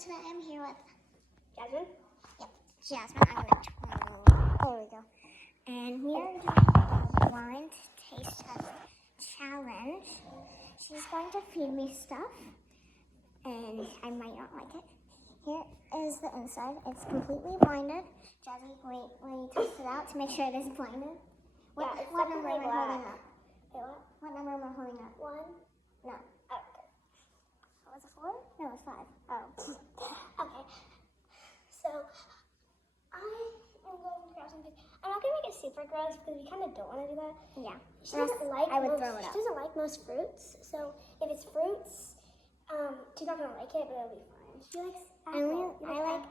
today I'm here with Jasmine? Yep, Jasmine. I'm going to there we go. And we are doing a blind taste test challenge. She's going to feed me stuff, and I might not like it. Here is the inside. It's completely blinded. Jazzy, wait, will you test it out to make sure it is blinded? What number am I holding up? Wait, what? What number am I holding up? 1? No. Oh, okay. Was it 4? No, it's 5. Oh. Okay. So, I am going to grab something. I'm not going to make it super gross because we kind of don't want to do that. Yeah. She doesn't like I would most, throw it She up. doesn't like most fruits. So, if it's fruits, she's not going to like it, but it'll be fine. She likes apples. I like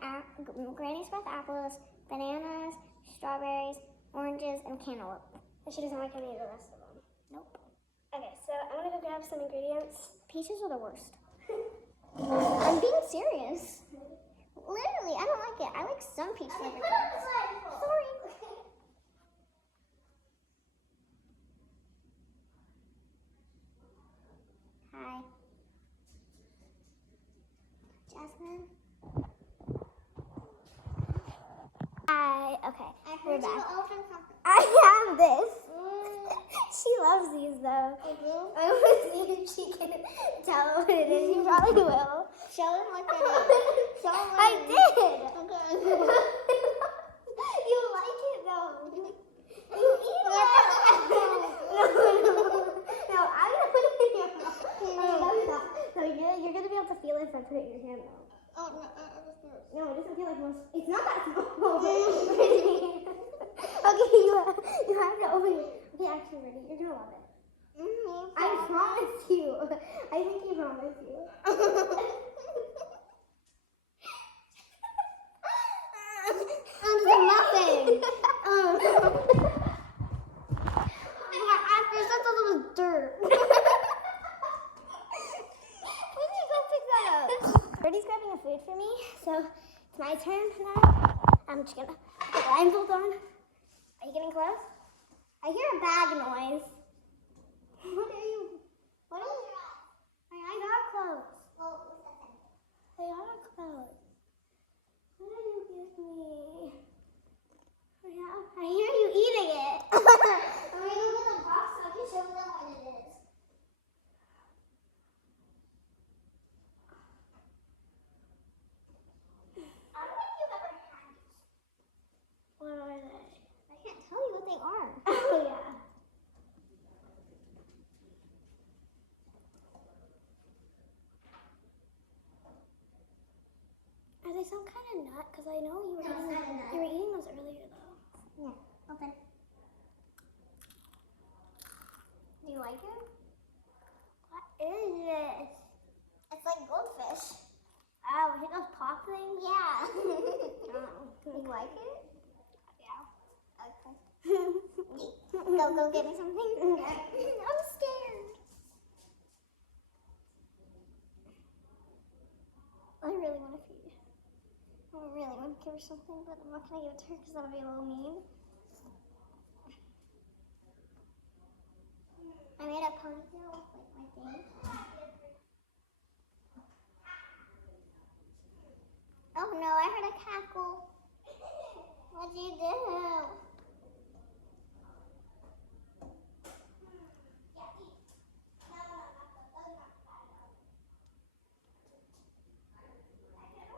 Granny Smith apples, bananas, strawberries, oranges, and cantaloupe. And she doesn't like any of the rest of them. Nope. Okay, so I'm going to go grab some ingredients. Peaches are the worst. I'm being serious. Literally, I don't like it. I like some peach flavored. Sorry. Hi. Jasmine. Okay, I we're heard you back. open something. I have this. She loves these though. I do? I want to see if she can tell what it is. She probably will. Show them what it is. Show them what I it is. did. Okay. You like it though. You eat it. No, I'm gonna put it in your mouth. No, you're gonna be able to feel it if I put it in your hand though. Oh, no, just do it. No, it doesn't feel like most. It's not that small. Okay, you have to open it. Okay, actually, ready? You're gonna love it. I promise you. I think you promise you. There's nothing. At first I thought it was dirt. When did you go pick that up? Birdie's grabbing a food for me, so it's my turn now. I'm just gonna put the blindfold on. Are you getting close? I hear a bag noise. What are you? I got close. I got close. What are you giving me? I hear you eating it. I'm gonna go get the box so I can show them what it is. I don't think you've ever had these. What are they? I can't tell you what they are. Oh yeah. Are they some kind of nut? Because I know you were No, it's not a nut. you were eating those earlier though. Yeah, open. Do you like it? What is this? It's like goldfish. Oh, is it those pop things? Yeah. You like it? Yeah. Okay. Go get me something. I'm scared. I really want to feed. I really want to give her something, but I'm not going to give it to her because that'll be a little mean. I made a ponytail with like my thing. Oh no, I heard a cackle. What'd you do?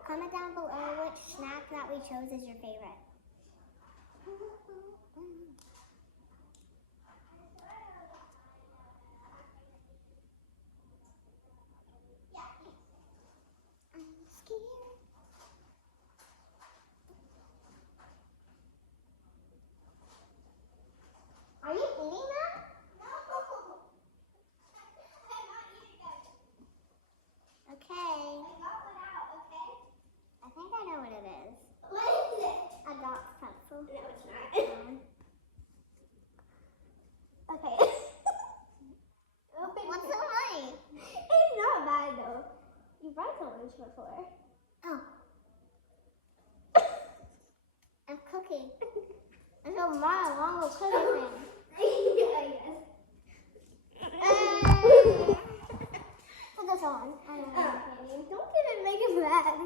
Comment down below which snack that we chose is your favorite. I'm scared. Are you eating that? No. I'm not eating that. Okay. I got one out, okay? I think I know what it is. What is it? A dog pretzel. No, it's not. Okay. What's so funny? It's not bad though. You brought so much before. Oh. A cookie. It's a long little cookie thing. Yeah, I guess. Put this on. I don't know. Don't even make it bad.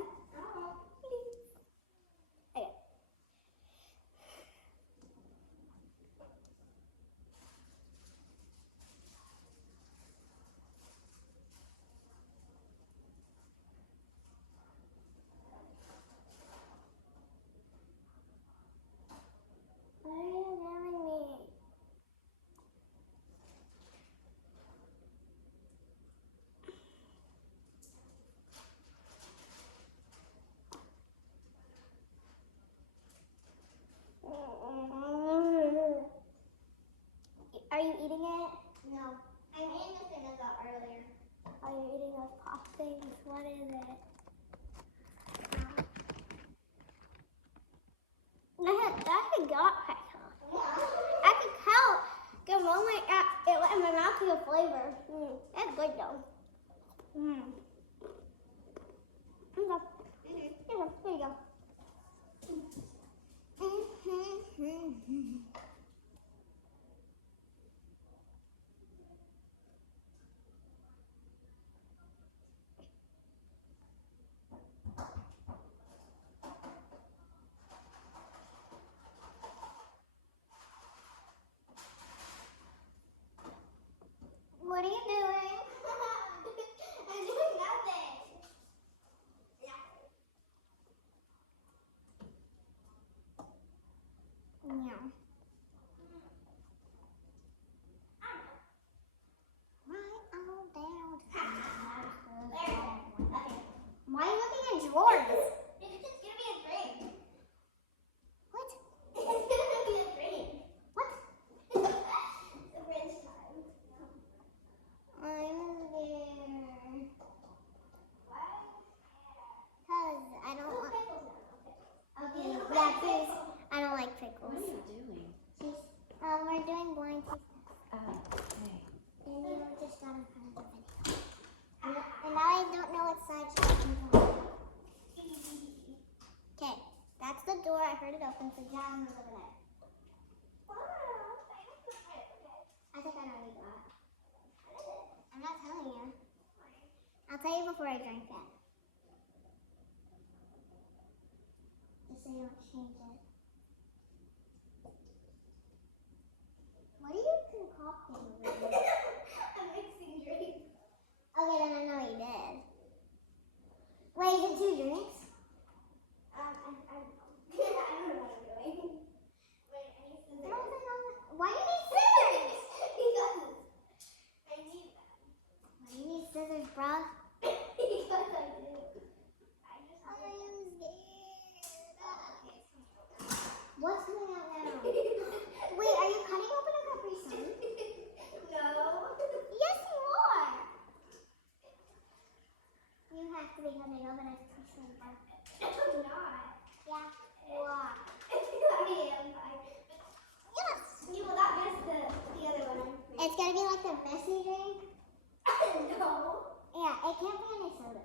yours. It's gonna be a drink. What? It's gonna be a drink. What? It's French time. I'm scared. Why? Because I don't want pickles now. Okay. Yeah, please. I don't like pickles. What are you doing? We're doing blind taste test. Okay. And you just got in front of the video. And now I don't know what side she's on. Okay, that's the door. I heard it open, so John was over there. I think I know you got. I'm not telling you. I'll tell you before I drink it. Just so you don't change it. What are you concocting over there? I'm mixing drinks. Okay, then I know you did. Wait, is it 2 drinks? I don't know what I'm doing. Wait, I need scissors. Why do you need scissors? Because I need them. Why do you need scissors, bro? Because I do. I am scared. What's coming out now? Wait, are you cutting open a Capri Sun? No. Yes, you are. You have to be cutting open a Capri Sun. I'm not. Yeah, you are. I am. Yes. You will not miss the other one. It's gonna be like the messy drink. No. Yeah, it can't be any soda.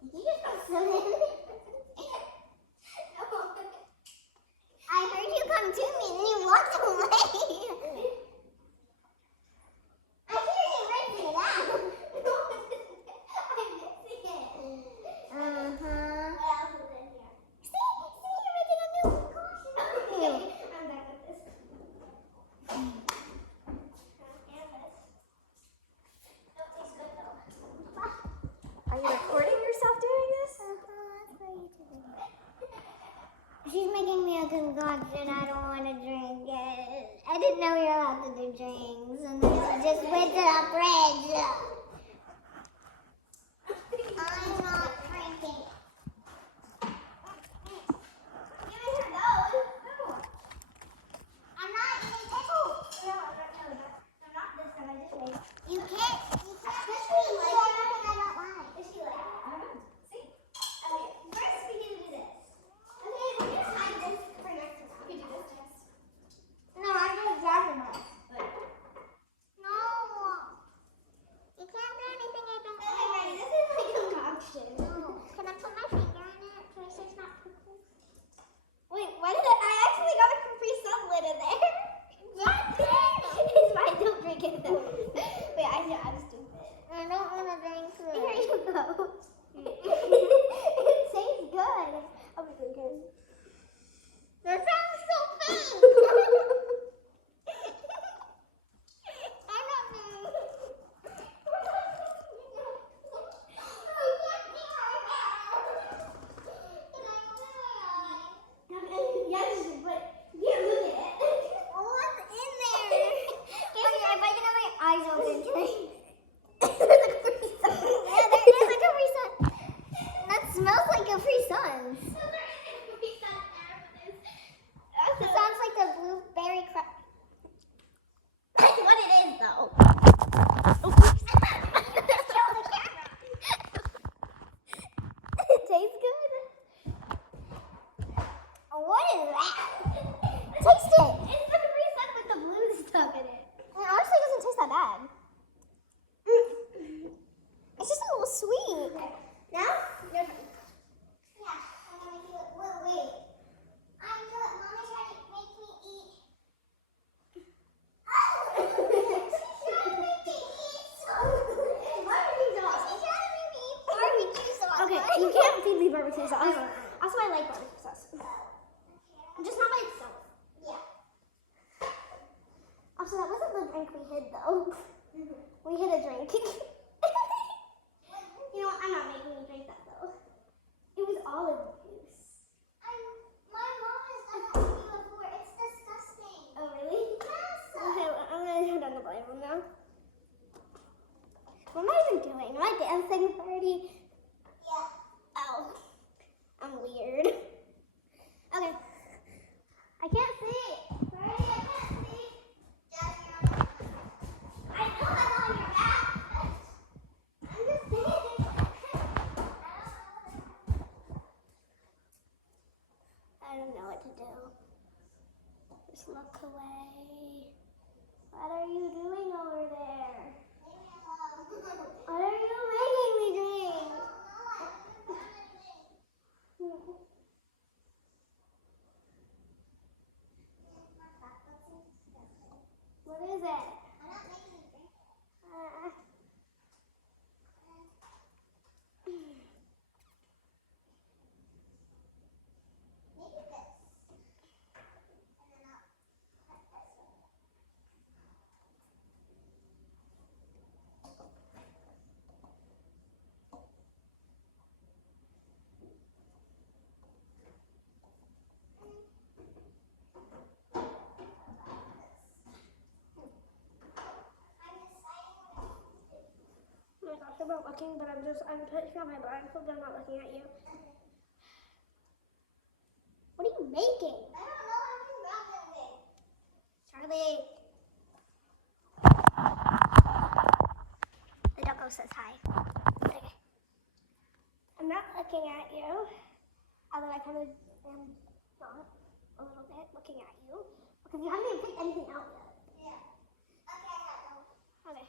Did you just put soda in it? I heard you come to me and then you walked away. I hear you rinsing it out. I'm mixing it. What else is in here? See, you're making a new concoction. Okay, I'm back with this. And this. Don't taste good though. Are you recording yourself doing this? That's for YouTube. She's making me a concoction. I don't want to drink it. I didn't know you're allowed to do drinks. And then she just went to the fridge. I'm not drinking. Give me her those. No. I'm not eating pickles. No, not this time. I just made. You can't. Does she like everything I don't like? Does she like it? I don't know. See? Okay, first we need to do this. Okay, we're gonna hide this for next time. We do this next. No, I'm gonna grab them up. No. You can't do anything I don't like. Okay, ready. This is my concoction. No. Can I put my finger in it? Can I say it's not pickles? Wait, why did I actually got a Capri Sun lid in there? It's fine, don't drink it though. Wait, I'm stupid. I don't want to drink it. Here you go. It tastes good. I'll be drinking. That sounds so fake. I don't know. Yes, but yeah, look at it. What's in there? Okay, if I can have my eyes open, there's a Capri Sun. Yeah, there is a Capri Sun. That smells like Capri Suns. It sounds like the blueberry crap. That's what it is, though. Show the camera. It tastes good. What is that? Taste it. It's the Capri Sun with the blue stuff in it. It honestly doesn't taste that bad. It's just a little sweet. Now, your turn. Yeah, I'm gonna do it. Wait. I'm good. Mommy's trying to make me eat. Oh! She's trying to make me eat some barbecue sauce. She's trying to make me eat barbecue sauce. Okay, you can't feed me barbecue sauce. Also, I like barbecue sauce. Just not by itself. Yeah. Also, that wasn't the drink we hid, though. We hid a drink. You know what? I'm not making you drink that, though. It was olive juice. My mom has done that to me before. It's disgusting. Oh, really? Yes. Okay, well, I'm going to turn down the volume now. What am I even doing? Am I dancing? party. Yeah. Oh, I'm weird. Okay. I can't see. Party, I can't see. I know I'm on your back. I'm just saying. I don't know what to do. Just look away. What are you doing over there? What are you making me drink? What is it? I thought about looking, but I'm putting on my blindfold, but I'm not looking at you. What are you making? I don't know. I'm just grabbing it. Charlie. The doggo says hi. Okay. I'm not looking at you, although I kind of am not a little bit looking at you because you haven't even picked anything out yet. Yeah. Okay, I know. Okay.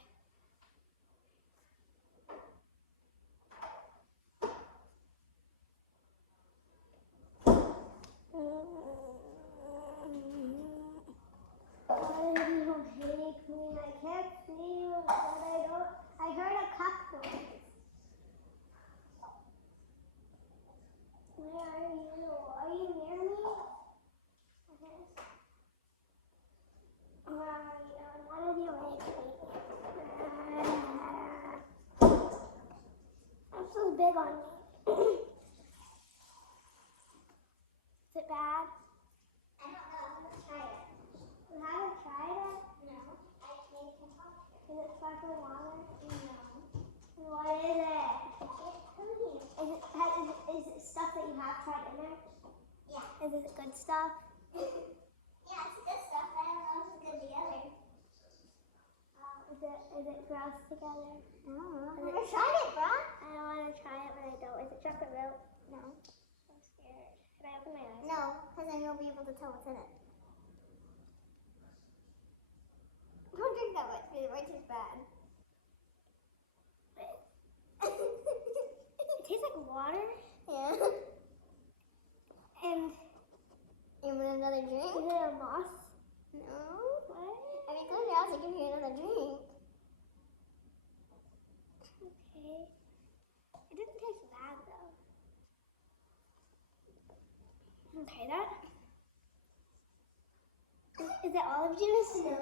Why do you hate me? I can't see you, but I heard a cock noise. Where are you? Are you near me? Okay. Where are you? Why did you hate me? I'm so big on me. Is it bad? I don't know. I'm gonna try it. You haven't tried it? No. I can't even talk. Is it sparkling water? No. What is it? Is it stuff that you have tried in there? Yeah. Is it good stuff? Yeah, it's good stuff. I don't know if it's good together. Is it gross together? No. I've never tried it, bro. I don't want to try it, but I don't. Is it chocolate milk? No. I'm scared. Can I open my eyes? No, because then you'll be able to tell what's in it. Don't drink that much, because it might taste bad. It tastes like water. Yeah. And you want another drink? Is it a moss? No. What? If you close your eyes, I'll give you another drink. Okay. It doesn't taste bad though. Okay, that. Is it olive juice? No.